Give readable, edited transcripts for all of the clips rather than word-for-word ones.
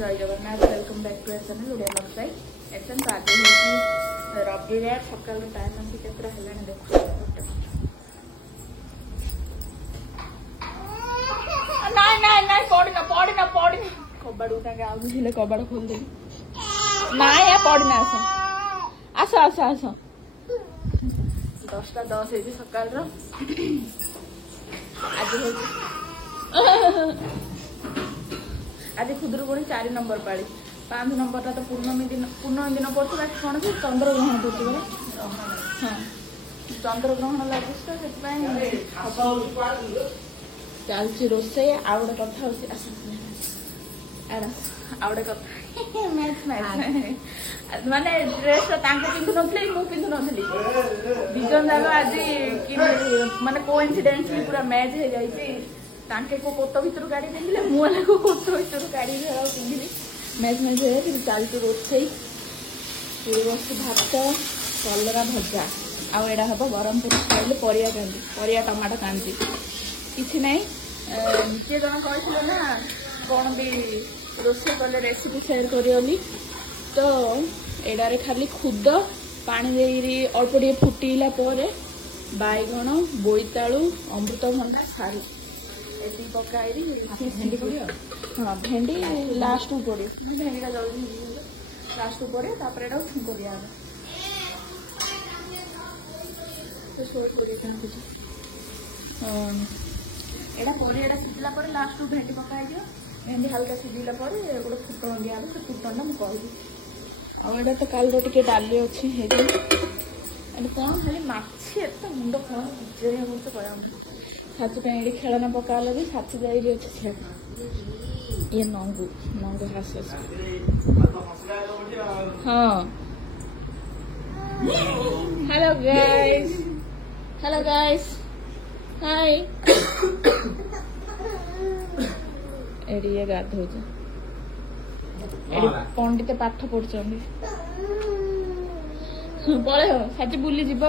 जय Jagannath welcome back to channel Odia website action तो आज हूँ रविवार सकाल टाइम आसी केतरा हेलाने देखो नाइ नाइ नाइ पड़ना कबाड़ उठाके आउ बुझिले कबाड़ खोल दे नाइ या पड़ना आस आस आस आस 10:10 है सकाल रो आज खुदुरुकुणी 4 नंबर पाली 5 नंबर टा तो पूर्णमी दिन पड़ता कौन से चंद्रग्रहण पड़े हाँ चंद्रग्रहण लगे चलती रोसे आउ गोटे कथा आउे कथा माने ड्रेस पिंधु नी मु पिंधु नी दिजन जाक आज माने कोइंसिडेंटली पूरा मैच हो जाए को कोट भर गाड़ी पिंधे मुझे को कोट भर गाड़ी पिंधि मैच मैच हो चलती रोसे बस भात कलरा भजा आउ एडा हम ब्रह्मपुर स्टाइल परिया कांदी परिया टमाटो कांदी किसी ना किए जन कहते ना कौन भी रोसे कले रेसिपी सेयार करी तो एडारे खाली खुद पानी दे अल्प टे फुटला बैगण बोईतालु अमृतभंडा सारू ये पकाई हाँ भेंडी लास्ट पड़े भेंडीटा जल्दी लास्ट पड़े छुंक दिया एटा परिया सीझला लास्ट भेंडी पकाई दियो भेंडी हल्का सीझला गोटे फुटण दिया से फुटणटा मुझे कहली तो काल टे डाली अच्छी कौन खाली माछी एत मुंड कौन उज्जरिया मुझे कहना साथी खेलना पका लगे साथी जाइए अच्छे ये नंगू नंगू हास हाँ हेलो गाइस हाय एडिए गाधो पंडित पाठ पढ़ पड़े साथी बुली जीव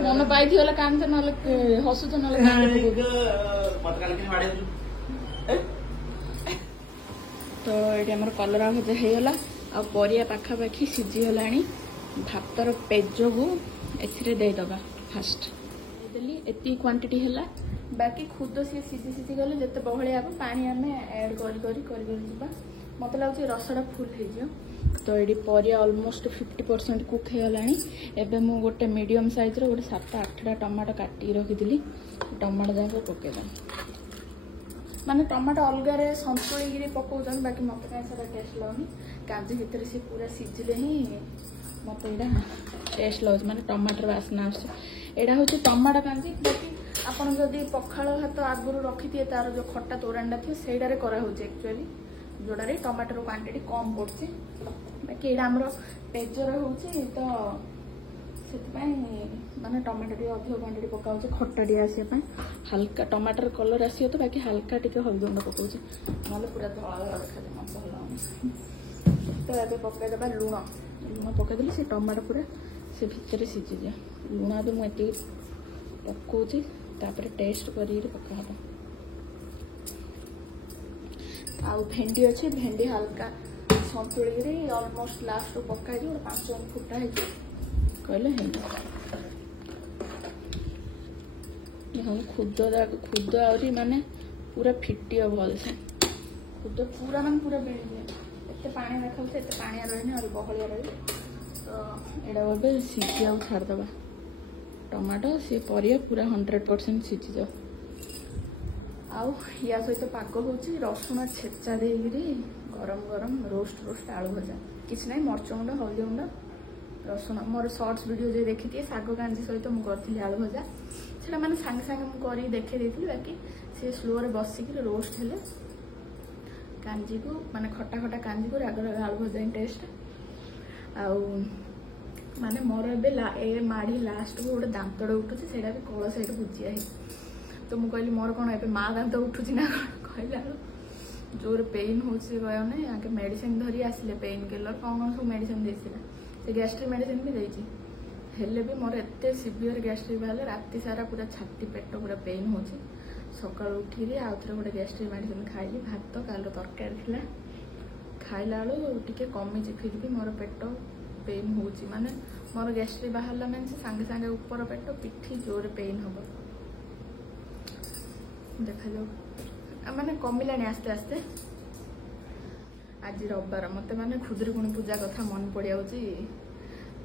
मन पाई कांद ना हसुच ना तो ये आम कलरा भजा होगला आ परिया पाखापाखि सीझीगला भातर पेज को एदेदबा फास्ट देली एति क्वांटिटी है बाकी खुद सी सीझी सीझी गले जिते बहलिया हम पानी आम एड कर मत लगे रसटा फुल हो तो ये परिया ऑलमोस्ट 50% कुक होगला एवं मु गोटे मीडियम साइज गोटे 7-8टा टमाटो काटी रखी टमाटो जाक पकईद माने टमाटो अलग सन्तुली पकाउछन् बाकी मत कहीं टेस्ट लगुनि काजू भितर सी पूरा सीझिले ही मत यहाँ टेस्ट लगे माने टमाटर बास्ना आड़ा हूँ टमाटो कांदी बाकी आपन जदि पखाल भात आगुरी रखी थे तार जो खट्टा तोराणा थी से एक्चुअली जोड़ा टमाटर क्वांटिटी कम पड़े बाकी यहाँ आमर पेजर हो तो माने टमाटो टे अधिक क्वांटिटी पकाऊँ खट्टा टे आसापी हल्का टमाटर कलर आसो तो बाकी हल्का टे हल्दी गुंड पकाऊँ ना पूरा धला धला देखा मत भल तो ये पकईदेवा लुण लुण पकईदेली से टमाटो पूरा से भितर सीझीजे लुण भी मुझे पकाऊँ टेस्ट कर पका आउ भेंडी अच्छे भेंडी हल्का सन्तुली ऑलमोस्ट लास्ट पकाई गोटे 5 मिनट फुटा है कहले खुद आउरी माने पूरा फिटी भल से खुद पूरा मान पूरा एत पानी देखा एत पानिया रही और बहलिया रही तो यहाँ बोलते सीझी आउ छाड़देवा टमाटो सी परिया पूरा 100% सीझी जाओ आउ या सहित पाग हो रसुण छेचा दे गरम गरम रोस्ट आलू भजा किसी ना मर्च गुंड हल्दी गुंड रसुण मोर शॉर्ट्स वीडियो जो देखी थी साग कांजी सहित मुझे आलू भजा से मैंने सांगे सांगे मुझे देखे देती बाकी सी स्लो रे बसिक रोस्ट हेले कांजी को माने खट्टा खट्टा कांजी को राग राग आलू भजा टेस्ट आउ माने मोर ए माड़ी लास्ट को गोटे दांतड़ उठुଛି ସେଇଟା ବି କଳସ ଏଠି ବୁଜିଆ ହେଇ तो मुझे कहली मोर कौन ए माँ दांत उठुची ना कहला जोर पेन हो कहने आगे मेडिसिन धरी आसिले पेन किलर कौन कौन सब मेडिसिन देला से गैस्ट्रिक मेडिसिन भी देती हेले भी मोर एत सीवियर गैस्ट्रिक बाहर राति सारा पूरा छाती पेट पूरा पेन हो सका उठिकी आउ थे गोटे गैस्ट्रिक मेडिसिन खाइली भात काल तरकारी थिला खाइला बेलू टे कमी फिर भी मोर पेट पेन हो माने मोर गैस्ट्रिक बाहर मैं सांगे सांगे ऊपर पेट पिठी जोर पेन हम देखा जाऊ माने कमिला आस्ते आस्ते आज रविवार मत माने खुदुरुकुणी पूजा कथा मन पड़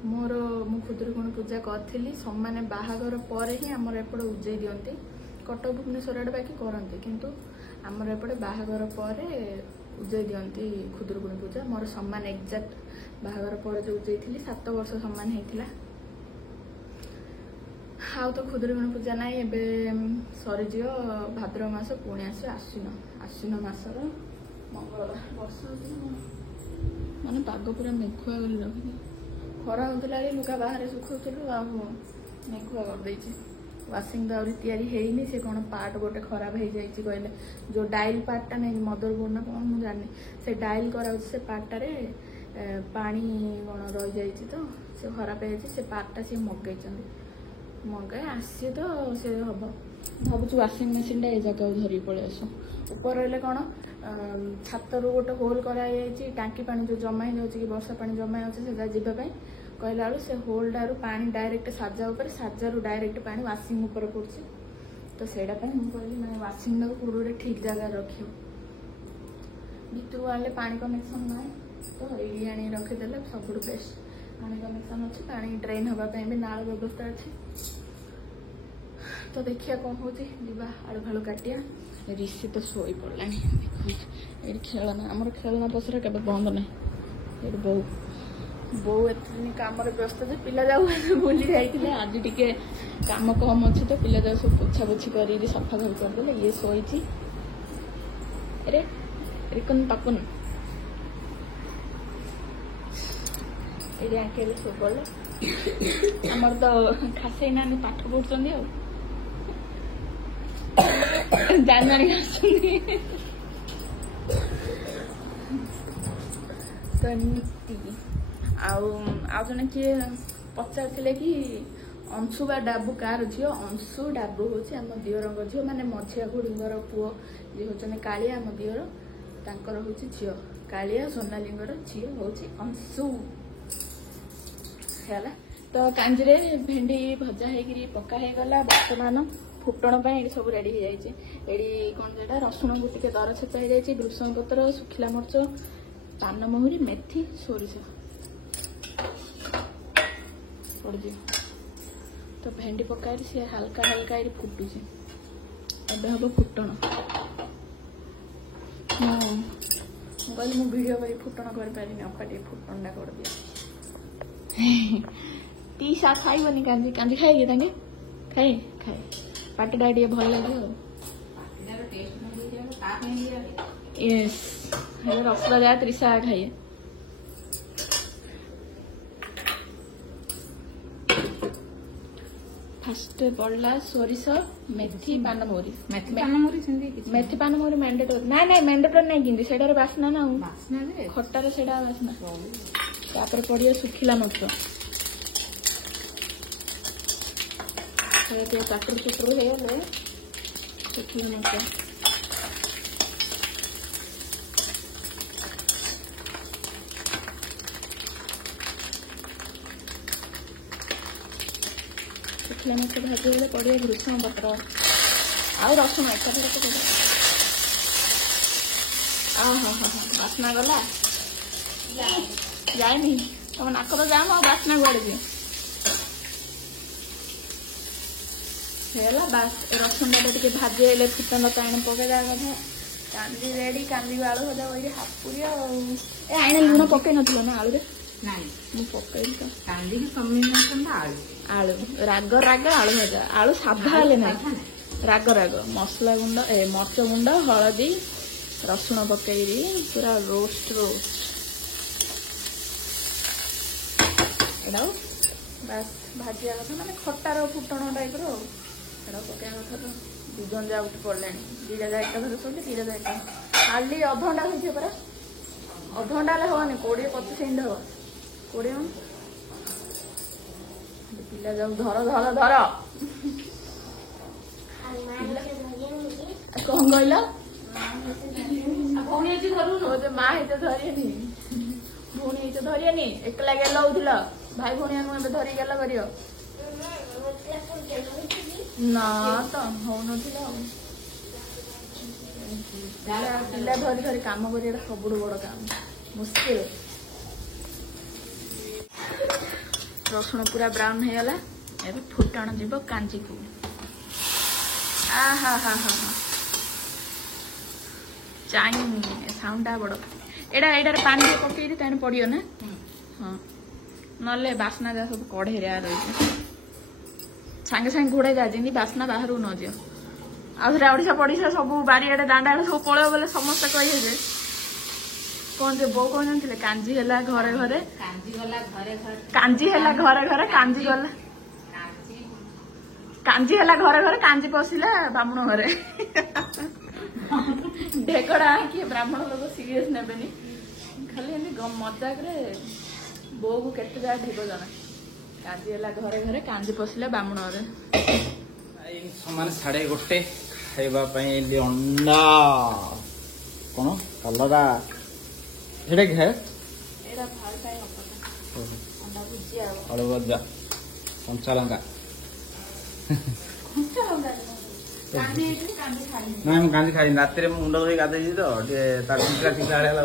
मोर मु खुदुरुकुणी पूजा करी समाने बाहागर पर ही आमर एपटे उजई दियंती कटक भुवनेश्वर आड़े बाकी करती किंतु आमर एपटे बाहागर पर उजई दियंती खुदुरुकुणी पूजा मोर सम्मान एक्जाक्ट बाहागर पर जो उजई थी 7 वर्ष सम्मान होता आउ तो खुदुरुकुणी पूजा ना एबे सरीज भाद्रव मास पुणी आस आश्विन मासर मंगलवार वर्षा माने पाग पूरा मेघुआ कर रखी खरा होता लुगा बाहर सुखाऊलु आ मेघुआ कर वाशिंग तो आहुरी या से कौन पार्ट गोटे खराब हो जाए कहले जो डाइल पार्टा नहीं मदर बोर्ड ना कौन मुझे जानी से डाइल करा से पार्टारे पानी कौन रही जाए तो से खराब हो पार्टा सी मगाई आसी तो से हम भावुँ वाशिंग मशीन टा जगह धरी पलि आसू ऊपर रही कौन छात रू गोटे होल कराई टांकी पानी जो जमा हो कि वर्षा पानी जमा होगापाई कहला बेलू से होल्डारू पानी डायरेक्ट साजा उपर साजारू डायरेक्ट पानी वाशिंग उपर पड़े तो सेटा मुझे कहली मैं वाशिंग पूर्व ठीक जगह रखियो भितर आने पानी कनेक्शन ना तो ये आनी रखीदे सब बेस्ट पानी कनेक्शन अच्छे पानी ड्रेन होगापी भी नाल व्यवस्था अच्छी तो देखिए कौन हो आलू फालू काटिया ऋषि तो शोई पड़ा ये खेलना आम खेलना पसरा के बंद ना ये बो बो एतदिन कम व्यस्त जे पिला जाऊ बुली जाइए आज टिके काम कम अच्छे तो पिला जाऊ सब पोछा पोछी कर सफा घर करदे ये शोची अरे रिकन पापुन ये आके शो पड़े आमर तो खास ना पाठ पढ़ुं जान आउ जन किए पचार कि अंशु बा डाबू कार झील अंशु डाबू हूँ आम दिवर झील माने मझिया खुड़ीर पुओ जी हूँ कालिया आम दिवर तांकर हूँ झील कालिया सोनालीर झील हूँ अंशु है तो कांजी भेंडी भजा हो पका हो गला बर्तमान फुटण सब रेडी हो जाए कौन से रसुण को टे दर छेचा हो जाए भृषंग पत्र सुखिला मरच पान महुरी मेथी सोरिष पड़ तो भेंडी पकाई सी हल्का हल्का ये फुटुची एबे हम फुटण कहली मुझे भिडियो कर फुटण कर अपा टे फुटणा कर दिया तीसा खाइबनी कांजी कांजी खाएगी तांगे खाए खाए पाटिटा टे भल लगे यस रसदा जाए त्रिशा खाइए फास्ट पड़ला सोरिष मेथी पानमहुरी मेथी पानमहुरी मैंडेटरी ना ना मैंडेटरी नहीं किंतु सेटार बासना ना खटार सेटा बासना तापर पड़िया सुखिला मरच चाटुर चुटुर हो गले सुखिला मरच सुखिला मरच भाजी गले पड़िया भृषंग पत्र आउ रसुण एकाथर हाँ बासना गला जाए तुम नाक तो जाम आ बासना गुआड़े है बास रसुण टे भाजी हेल्ले फुटन पानी पकईदा कथा कांदी रेडी कांदी आलू भजा वही हापुरी आईने लुण पकई नथिल ना आलू पकई तो कांदी कम्बिनेशन आलू राग राग आलू भजा आलू साधा हेल्ले ना राग राग मसला गुंड मर्च गुंड हलदी रसुण पकईरी पूरा रोस्ट रोस्ट एटा बस भाजिया कथा माने खटार फुटण टाइप ସେଟା ପକେଇବା କଥା ତ ଦି ଜଣ ଯା ଉଠି ପଡ଼ିଲେଣି ଦିଟା ଯା ଏକା ଧରେ ଶୋଇଲେ ଦିଟା ଯା ଏକା ଖାଲି ଅଧଘଣ୍ଟା ହେଇଥିବ ପରା ଅଧଘଣ୍ଟା ହେଲେ ହବନି 20-25 ମିନିଟ୍ ହବ 20 ମିନିଟ୍ ପିଲା ଯାଉ ଧର ଧର ଧର କଣ କହିଲ ଭଉଣୀ ହେଇଛି ଧରୁନୁ ମା ହେଇଛ ଧରିଏନି ଭଉଣୀ ହେଇଛ ଧରିଏନି ଏକଲା ଗେଲ ହଉଥିଲ ଭାଇ ଭଉଣୀ ଆମକୁ ଏବେ ଧରି ଗେଲ କରିବ ନା ତ ହଉନଥିଲା ଆଉ ପିଲା ଧରି ଧରି କାମ କରିବା ସବୁଠୁ ବଡ କାମ ମୁସ୍କିଲ ରସୁଣ ପୁରା ବ୍ରାଉନ ହେଇଗଲା ଏବେ ଫୁଟଣ ଯିବ କାଞ୍ଜିକୁ ଆହା ହା ହା ହା ଚାଇଁ ସାଉଣ୍ଡଟା ବଡ ଏଇଟାରେ ପାଣି ଟିକେ ପକେଇକି ତାହେଲେ ପଡିବ ନା ହଁ ନହେଲେ ବାସ୍ନା ଯାହା ସବୁ କଢେଇରେ ରହିଛି ସାଙ୍ଗେ ସାଙ୍ଗେ ଘୋଡେଇ ଯା ଯେମିତି ବାସ୍ନା ବାହାରକୁ ନ ଯିବ ଆଉ ଥରେ ଓଡିଶା ପଡିଶା ସବୁ ବାରିଆଡେ ଦାଣ୍ଡାଡେ ସବୁ ପଳେଇବ ବୋଲେ ସମସ୍ତେ କହିବେ ଯେ କଣ ଯେ ବୋଉ କଣ ଜାଣିଥିଲେ କାଞ୍ଜି ହେଲା ଘରେ ଘରେ କାଞ୍ଜି ହେଲା ଘରେ ଘରେ କାଞ୍ଜି ଗଲା କାଞ୍ଜି ହେଲା ଘରେ ଘରେ କାଞ୍ଜି ପଶିଲା ବ୍ରାହ୍ମଣ ଘରେ ଢେକଡା କିଏ ବ୍ରାହ୍ମଣ ଲୋକ ସିରିୟସ୍ ନେବେନି ଖାଲି ଏମିତି ମଜାକରେ ବୋଉକୁ କେତେ ଯାହା ଢିବ ଜଣା କାଞ୍ଜି ହେଲା ଘରେ ଘରେ କାଞ୍ଜି ପଶିଲା ବ୍ରାହ୍ମଣ ଘରେ ସମାନ 1:30 ଖାଇବା ପାଇଁ ଅଣ୍ଡା କଣ କଲରା ଏଇଟା କି ଏଇଟା ଫାଳ ପାଇଁ ଅଣ୍ଡା ଭୁଜିଆ ଆଳୁ ଭଜା କଞ୍ଚା ଲଙ୍କା ନା ମୁଁ କାଞ୍ଜି ଖାଇନି ରାତିରେ ମୁଁ ମୁଣ୍ଡ ଧୋଇ ଗାଧେଇଛି ତ ଟିକେ ତାର ଠିକା ହେଲା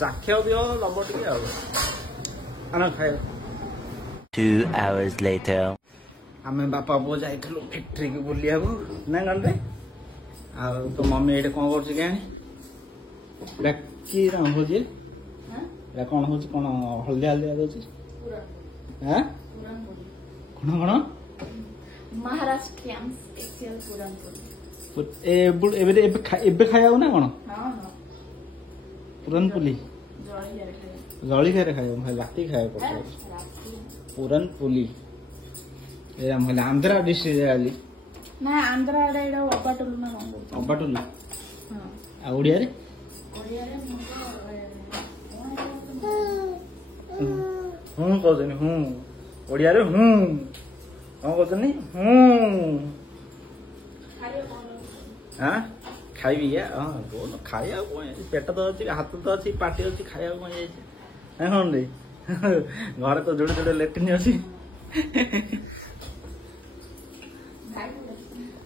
ଚାଖିବାକୁ ଦିଅ ଦବ ଟିକେ ଆଉ ଖାଇବା 2 hours later ଆମେ ବାପା ପୁଅ ଯାଇଥିଲୁ ଫ୍ୟାକ୍ଟ୍ରିକି ବୁଲିବାକୁ ନା ଗଣ୍ଡେ ଆଉ ତୋ ମମି ଏଇଟା କଣ କରୁଛି କେଜାଣି କି ରଙ୍ଗ ହଉଛି ଏଇଟା କଣ ହଉଛି କଣ ହଳଦିଆ ହଳଦିଆ ଦଉଛି କଣ କଣ ମହାରାଷ୍ଟ୍ରିଆନ ସ୍ପେଶିଆଲ ପୁରନପୋଳି ଏବେ ଖାଇବାକୁ ନା କଣ ପୁରନପୋଲି ଜଳିଖିଆରେ ଖାଇବ ରାତି ଖାଇବାକୁ ପୁରନପୋଲି ଏଇଟା ମୁଁ ଆନ୍ଧ୍ରା ଡିଷ୍ଟ୍ରିକ୍ଟ ଆଜି ନା ଆନ୍ଧ୍ରା ଆଡେ ଏଇଟା ଅବାଟୁଲୁ ନା କଣ ଅବାଟୁଲୁ ଆଉ ଓଡ଼ିଆରେ ହୁଁ କହୁଛନ୍ତି ହୁଁ ଓଡ଼ିଆରେ ହୁଁ କଣ କହୁଛନ୍ତି ହୁଁ ଖାଇବି ଖାଇବାକୁ କଣ ପେଟ ତ ଅଛି ହାତ ତ ଅଛି ପାଟି ଅଛି ଖାଇବାକୁ କଣ ଯାଇଛି କଣ ରେ ଘରେ ତ ଯୋଡେ ଯୋଡେ ଲେଟ୍ରିନ୍ ଅଛି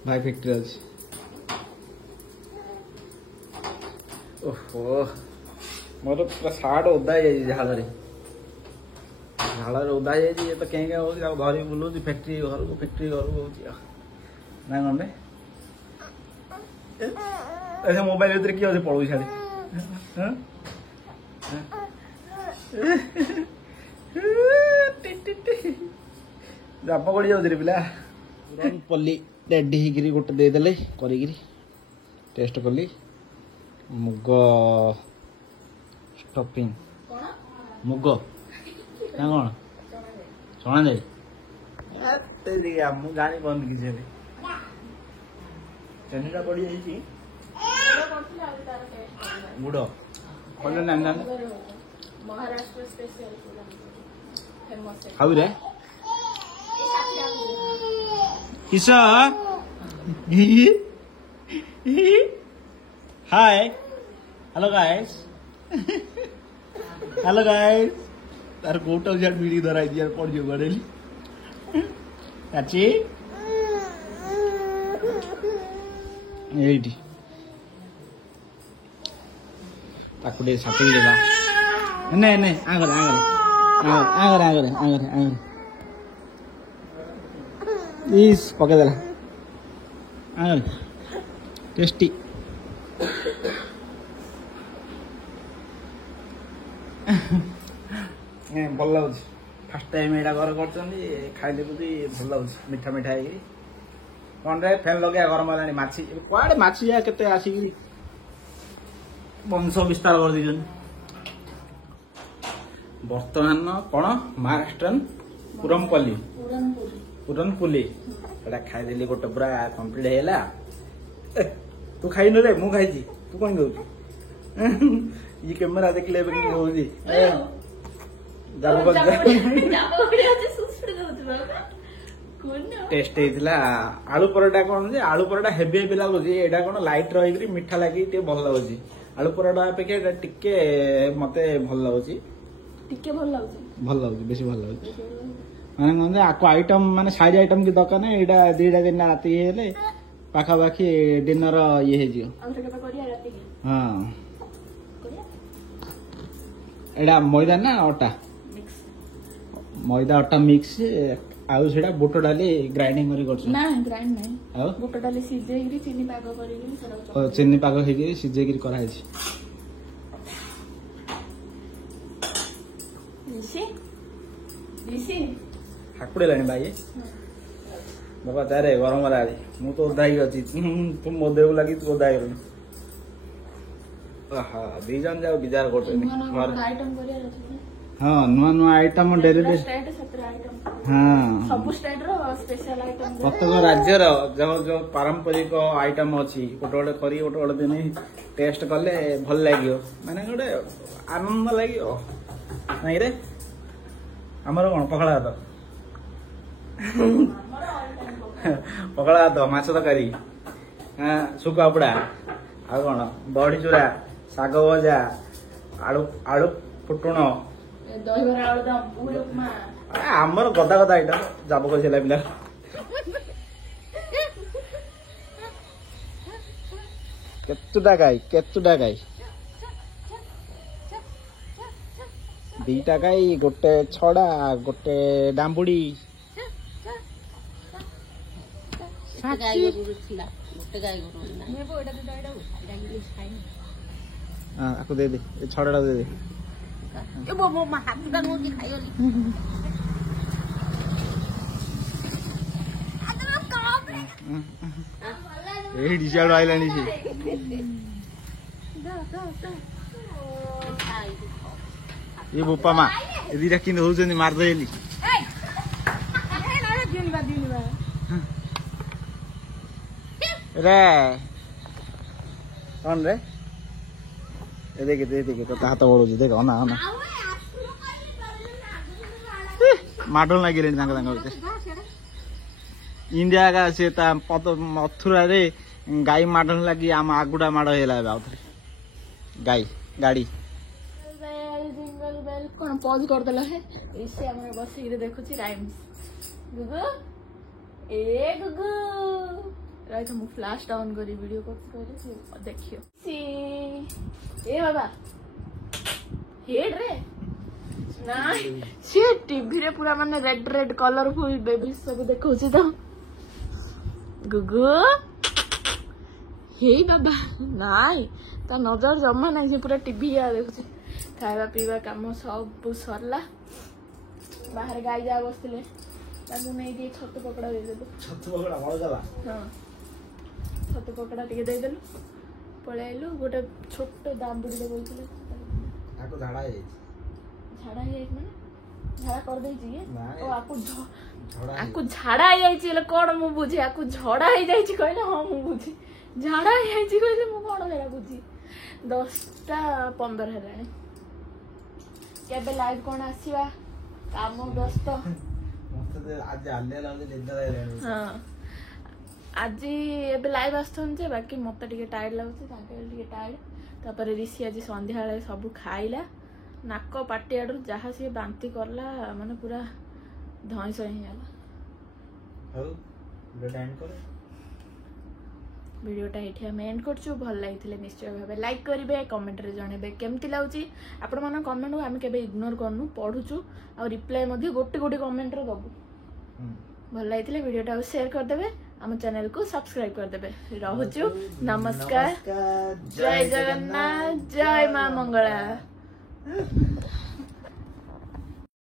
ଭାଇ ଫ୍ୟାକ୍ଟ୍ରି ଅଛି ଓହୋ ମୋର ପୁରା ସାର୍ଟ ଓଦା ହେଇଯାଇଛି ଝାଳରେ ଓଦା ହେଇଯାଇଛି ଇଏ ତ କେଁ କେଁ ହଉଛି ଆଉ ଧରିକି ବୁଲଉଛି ଫ୍ୟାକ୍ଟ୍ରି ଘରକୁ ହଉଛି ନା କଣ ରେ ମୋବାଇଲ ଭିତରେ କିଏ ଅଛି ପଳଉଛି ଛାଡି ଜାପ ଗଡ଼ି ଯାଉଛି ରେ ପିଲା ପଲ୍ଲି ରେଡି ହେଇକିରି ଗୋଟେ ଦେଇଦେଲେ କରିକିରି ଟେଷ୍ଟ କଲି ମୁଗ ଷ୍ଟଫିଂ ମୁଗ ନା କଣ ଚଣା ଯାଇ ମୁଁ ଜାଣିପାରୁନି କିଛି ଏବେ ଚିନିଟା ପଡ଼ିଯାଇଛି ଗୁଡ଼ କହିଲେ ନା ମହାରାଷ୍ଟ୍ର ସ୍ପେଶିଆଲ ଫେମସ୍ ଖାଉ ରେ କିସ ହାय ହ୍ୟାଲୋ ଗାଇସ୍ ତାର କୋଉଟା ଝାଡ଼ ମିଳି ଧରାଇଛି ୟାର ପଡ଼ିଯିବ ଗଡ଼େଲି କାଚି ଏଇଠି ତାକୁ ଟିକେ ସାଥିକି ଦେବା ନେ ଆଗରେ ଇସ୍ ପକେଇଦେଲା ଆଗରେ ଟେଷ୍ଟି ଭଲ ଲାଗୁଛି ଫାର୍ଷ୍ଟ ଟାଇମ୍ ଏଇଟା ଘରେ କରୁଛନ୍ତି ଖାଇଲେ ବୁଝି ଭଲ ଲାଗୁଛି ମିଠା ହେଇକିରି କଣ ରେ ଫ୍ୟାନ୍ ଲଗେଇବା ଗରମ ହେଲାଣି ମାଛି କୁଆଡେ ମାଛି ଯା କେତେ ଆସିକିରି ବଂଶ ବିସ୍ତାର କରିଦେଇଛନ୍ତି ବର୍ତ୍ତମାନ କଣ ମହାରାଷ୍ଟ୍ରନ ପୁରନପଲ୍ଲି एटा खाइदेली गोटे पूरा कंप्लीट हैला तू खाइनु रे मु खाइजी तू कौन कहू ये कैमरा देखले बे कि होजी टेस्ट हेतिला आलू परोटा कौन जे आलू परोटा हेवी हेवी लागुची एटा कोन लाइट रही मीठा लगी टे भल लागुची आलू परोटा अपेक्षा एटा टिके मते भल लागुची टिके भल लागुची बेसी भल लागुची माने कोन जे आको आइटम माने साइड आइटम की दरकार नै एटा दीटा दिन राती हेले पाखा पाखी डिनर ये हे जियो हां एटा मैदा ना आटा मैदा आटा मिक्स आउ सेटा बुट डाली ग्राइंडिंग करी करछ ना ग्राइंड नै आ बुट डाली सिजे गिरी चीनी पाग करी गिरी ओ चीनी पाग हे गिरी सिजे गिरी करा है ऋषि हाकुड़े लानी भाई बाबा तारे गरम वाला मु तो ओदाई अछि तू मो देउ लागी तू ओदाई रे आहा बीजन जाओ बिजार करते आइटम करिया रथि हां नुआ नुआ आइटम डेली स्टेट सत्र आइटम हां सब स्टेट रो स्पेशल आइटम प्रत्येक राज्य रो जो पारंपरिक आइटम अछि गोटे करी गोटे दिन टेस्ट कले भल लागियो माने गोटे आनंद लागियो नै रे हमर कोन पकड़ा तो पकड़ा तो माछ तरकारी हाँ सुखा उपड़ा आ कौन बड़ी चूरा शाग भजा आलू आलू फुटुण आमर गदा गदा आइटम जाब कर पिला केतुटा गाई दीटा गाई गोटे छड़ा गोटे डांबुड़ी आपको दे दे छड़ा दे दे डिसाइड आइलानी से ये बोपा मा दीटा कि होउछनी मार देली रे कौन रे देखे तो हाथ बड़ो देख अना अना माडल लगे इंडिया का से मथुरा रे गाई माडल लगी आम आगुड़ा माड़ है गाई गाड़ी कौन पॉज कर देला है इसे हमरे बसी देखु छी राइम्स गुगु ए गुगु राइट हम फ्लैश डाउन करी वीडियो को देखियो सी ए बाबा हेड रे ना से टीवी रे पूरा माने रेड रेड कलरफुल बेबी सब देखौ छी तो गुगु हे बाबा नाई ता नजर जमा नहीं से पूरा टीवी या देखु छी खाଇବା ପିଇବା କାମ ସବୁ ସରିଲା ବାହାରେ ଗାଈ ଯା ବସିଥିଲେ ତାକୁ ନେଇକି ଛତୁ ପକୋଡା ଦେଇଦେଲୁ ଛତୁ ପକୋଡା ଭଲ ଗଲା ହଁ ଛତୁ ପକୋଡା ଟିକେ ଦେଇଦେଲୁ ପଳେଇ ଆଇଲୁ ଗୋଟେ ଛୋଟ ଦାମ୍ବୁଡିରେ ବସିଥିଲେ ଆକୁ ଝାଡା ହେଇଯାଇଛି ମାନେ ଝାଡା କରିଦେଇଛି କି ଓ ଆକୁ ଝାଡା ହେଇଯାଇଛି ହେଲେ କଣ ମୁଁ ବୁଝି ଆକୁ ଝଡା ହେଇଯାଇଛି କହିଲେ ହଁ ମୁଁ ବୁଝି ଝାଡା ହେଇଯାଇଛି କହିଲେ ମୁଁ କଣ ସେଟା ବୁଝି 10:15 ହେଲାଣି केबे लाइव कोन आसीबा काम व्यस्त मते आज आले लागे निद लागले हां आज एबे लाइव आस्थन जे बाकी मते टिके टायर्ड लागुछ ताके टिके टायर्ड तापर ऋषि आज संध्या वाले सब खाइला नाक पाटी आडू जहा से बांती करला माने पूरा धइस ही जाला हो वीडियो एंड कर वीडियोटा एठी हम एंड करछु भल लागिथिले निश्चय भाबे लाइक करिवे कमेंट रे जणेबे केमति लाउची आपण मन कमेंट को हम केबे इग्नोर करनु पढुछु आ रिप्लाई मध्ये गोटे गोटे कमेंट रे दबु भल लागिथिले वीडियोटा शेयर कर देबे हम चैनल को सब्सक्राइब कर देबे रहउछु नमस्कार जय जगन्नाथ जय मां मंगला